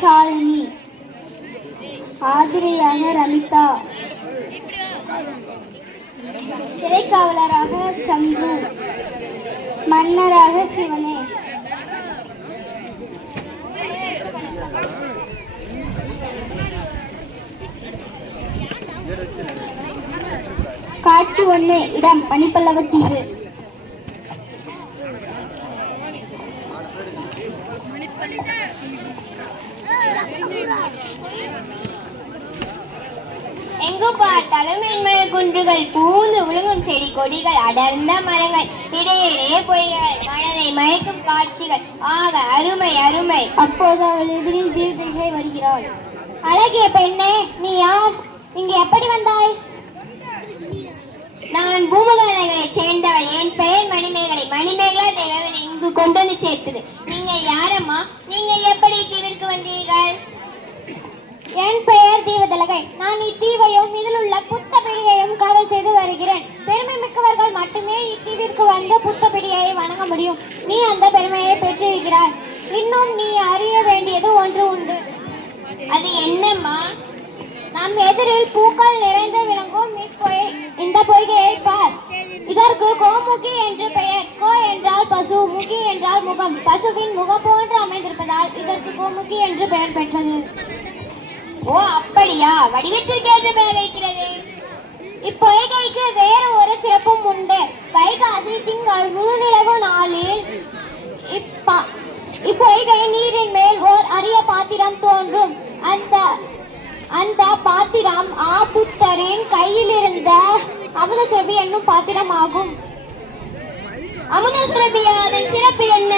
ஷாலினி ஆதிரையாக ரமிதா சிறைக்காவலராக சந்து மன்னராக சிவனேஷ். காட்சி ஒன்று இடம் மணிப்பல்லவ தீவு. எங்கு பார்த்தாலும் மென்மழை குன்றுகள் பூந்து விழுங்கும் செடி கொடிகள் அடர்ந்த மரங்கள் இடையிடையே பொய்கள் மனதை மயக்கும் காட்சிகள். ஆக அருமை அருமை. அப்போது அவள் எதிரில் தீர்த்திகை வருகிறாள். அழகிய பெண்ணே நீ யார்? இங்கு எப்படி வந்தாய்? நான் பூமகாநகரைச் சேர்ந்தவள். என் பெயர் மணிமேகலை. மணிமேகலா தேவன் இங்கு கொண்டு வந்து சேர்த்தது. நீங்கள் யாரம்மா? நீங்கள் எப்படி தீவிற்கு வந்தீர்கள்? என் பெயர் தீவதலகை நான் இத்தீவையும் இதில் உள்ள புத்த பிடியையும் காவல் செய்து வருகிறேன். பெருமை மிக்கவர்கள் மட்டுமே இத்தீவிற்கு வந்து புத்த பிடியை வணங்க முடியும். நீ அந்த பெருமையை பெற்றிருக்கிறாய். இன்னும் நீ அறிய வேண்டியது ஒன்று உண்டு. அது என்னம்மா? நம் எதிரில் பூக்கள் நிறைந்து விளங்கும். இந்த பொய்கையை பார். இதற்கு கோமுகி என்று பெயர். கோ என்றால் பசு முகி என்றால் முகம். பசுவின் முகம் போன்று அமைந்திருப்பதால் இதற்கு கோமுகி என்று பெயர் பெற்றது. ஓ அப்படியா? வடிவத்திற்கேற்ற பெயர் வைக்கிறது. இப்பொய்கைக்கு வேறு ஒரு சிறப்பும் உண்டு. வைகாசி திங்கள் முழுநிலவு நாளில் இப்பா இப்பொய்கை நீரின் மேல் ஓர் அரிய பாத்திரம் தோன்றும். அந்த அந்த பாத்திரம் ஆபுத்தரின் கையில் இருந்த அமுத சுரபி என்னும் பாத்திரம் ஆகும் அமுத சுரபியா அதன் சிறப்பு என்ன?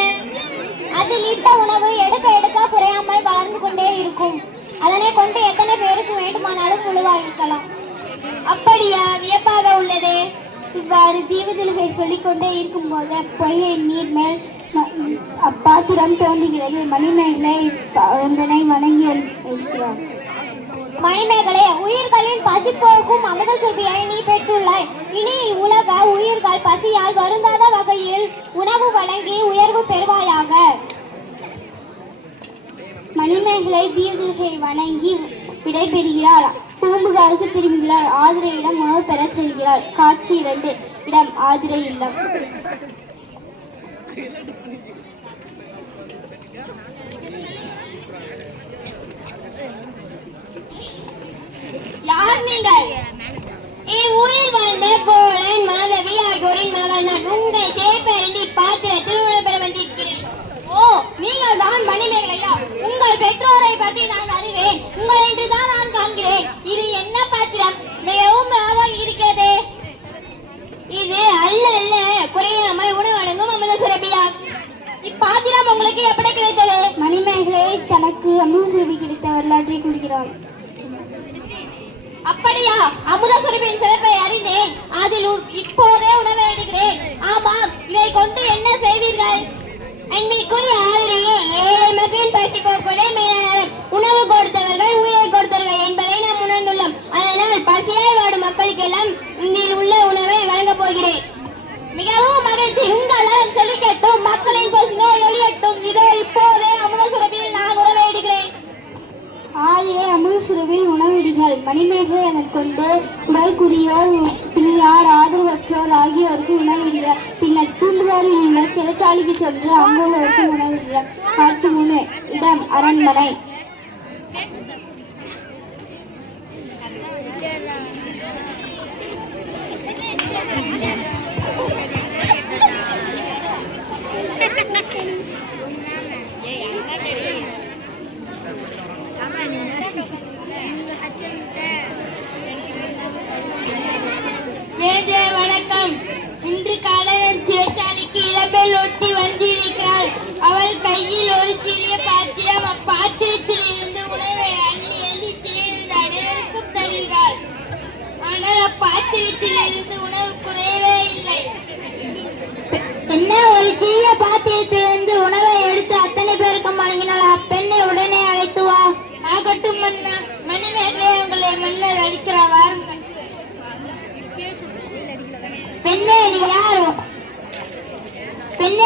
அதில் இட்ட உணவு எடுக்க எடுக்க குறையாமல் வளர்ந்து கொண்டே இருக்கும். அதனை கொண்டு எத்தனை பேருக்கு வேண்டுமானாலும் உழுவாயிருக்கலாம் அப்படியா வியப்பாக உள்ளதே. இவ்வாறு தீவதில்கை சொல்லிக்கொண்டே இருக்கும்போது பொய்கை நீர் மேல் அப்பாத்திரம் தோன்றுகிறது. மணிமேகலை அதனை வணங்கி இருக்கிறார் மணிமேகலை உயிர்களின் பசி போக்கும் அமுத நீ பெற்றுள்ளாய். இனி உலக உயிர்கள் பசியால் வருந்தாத வகையில் உணவு வழங்கி உயர்வு பெறுவாயாக. இல்லை தீவுகளை வணங்கி விடைபெறுகிறார். பூம்புகாருக்கு திரும்புகிறார். ஆதிரையிடம் உணவு பெறச் செல்கிறார். காட்சி இரண்டு. இடம் ஆதிரை இல்லம். யார் நீங்கள்? ஊரில் வாழ்ந்த கோளன் மாதவி ஆகியோரின் மகள் நான் உங்கள் சேப்பேரண்டி பாத்திரத்தில் உணவு பெற வந்திருக்கிறேன் ஓ நீங்கள் தான் மணிமேகலையா உங்கள் பெற்றோரை பற்றி நான் அறிவேன் உங்கள் என்று தான் நான் காண்கிறேன் இது என்ன பாத்திரம் மிகவும் அழகாக இருக்கிறதே இது அல்ல அல்ல குறையாமல் உணவு வழங்கும் அமுத சுரபியா இப்பாத்திரம் உங்களுக்கு எப்படி கிடைத்தது மணிமேகலை தனக்கு அமுத சுரபி கிடைத்த வரலாற்றை கூறுகிறார் அப்படியா? அமுத சுரபியின் சிறப்பை அறிந்தேன். அதில் இப்போதே உணவை எடுக்கிறேன் ஆமாம் இதை கொண்டு என்ன செய்வீர்கள்? அன்பிற்குரிய ஆதரவே ஏழை மக்களின் பசி போக்குவதே மேலானவர் உணவு கொடுத்தவர்கள் உயிரை கொடுத்தவர்கள் என்பதை நாம் உணர்ந்துள்ளோம். அதனால் பசியாய் வாடும் மக்களுக்கெல்லாம் இங்கே உள்ள உணவை வழங்கப் போகிறேன். மிகவும் மகிழ்ச்சி. உங்கள் செழிக்கட்டும் மக்களின் பசி நோய் ஒழியட்டும். இதோ இப்போ அமுத சுரபியில் நான் உணவை இடுகிறேன் ஆதிரை அமுத உணவிடுகள் மணிமேகலை எனக் கொண்டு உடல் குறியோர் பிணியார் ஆதரவற்றோர் ஆகியோருக்கு உணவிடுகிறார் பின்னர் பூம்புகாரில் உள்ள சிறைச்சாலைக்கு சென்று அங்குள்ளவருக்கு உணவிடுகிறார் காட்சி மூணு இடம் அரண்மனை. கையில் ஒரு சிறிய பாத்திரம் அப்பாத்திரத்தில் இருந்து உணவை அள்ளி அள்ளி சிறையிருந்த அனைவருக்கும் தருகிறாள் ஆனால் அப்பாத்திரத்தில் இருந்து உணவு குறையவே இல்லை. என்ன ஒரு சிறிய பாத்திரத்திலிருந்து உணவை எடுத்து அத்தனை பேருக்கும் வழங்கினால் அப்பெண்ணை உடனே அழைத்து வா. ஆகட்டும் மன்னா மணிமேகலை உங்களை மன்னர் அடிக்கிறார். வாருங்கள் பெண்ணே நீ யாரோ?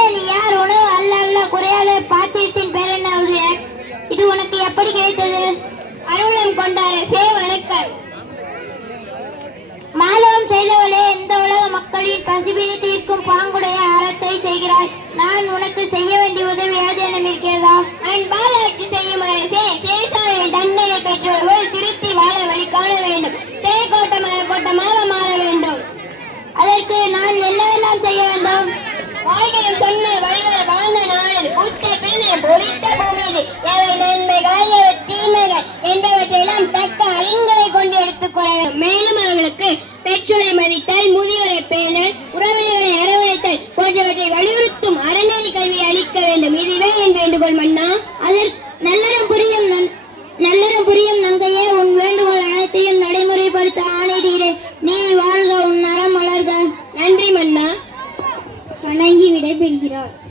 நீ யார் உணவு அல்ல அல்ல குறையாத பாத்திரத்தின் பேர் என்னாவது இது உனக்கு எப்படி கிடைத்தது அனுகூலம் கொண்டாரே சே வணக்கம் மாதவம் செய்தவளே இந்த உலக மக்களின் பசிபினை தீர்க்கும் பாங்குடைய அறத்தை செய்கிறாய். நான் உனக்கு செய்ய வேண்டிய உதவி ஏதேனும் இருக்கிறதா நான் பாலாட்சி செய்யுமாறு போன்றவற்றை வலியுறுத்தும் அறநெறி கல்வி அளிக்க வேண்டும். இதுவே என் வேண்டுகோள் மன்னா. அதில் நல்லறம் புரியும் நன்- நல்லறம் புரியும் நங்கையே உன் வேண்டுகோள் அனைத்தையும் நடைமுறைப்படுத்த ஆணையிடுகிறேன் நீ வாழ்க உன் நரம் வளர்க. நன்றி மன்னா. வணங்கி விடைபெறுகிறார். பெறுகிறார்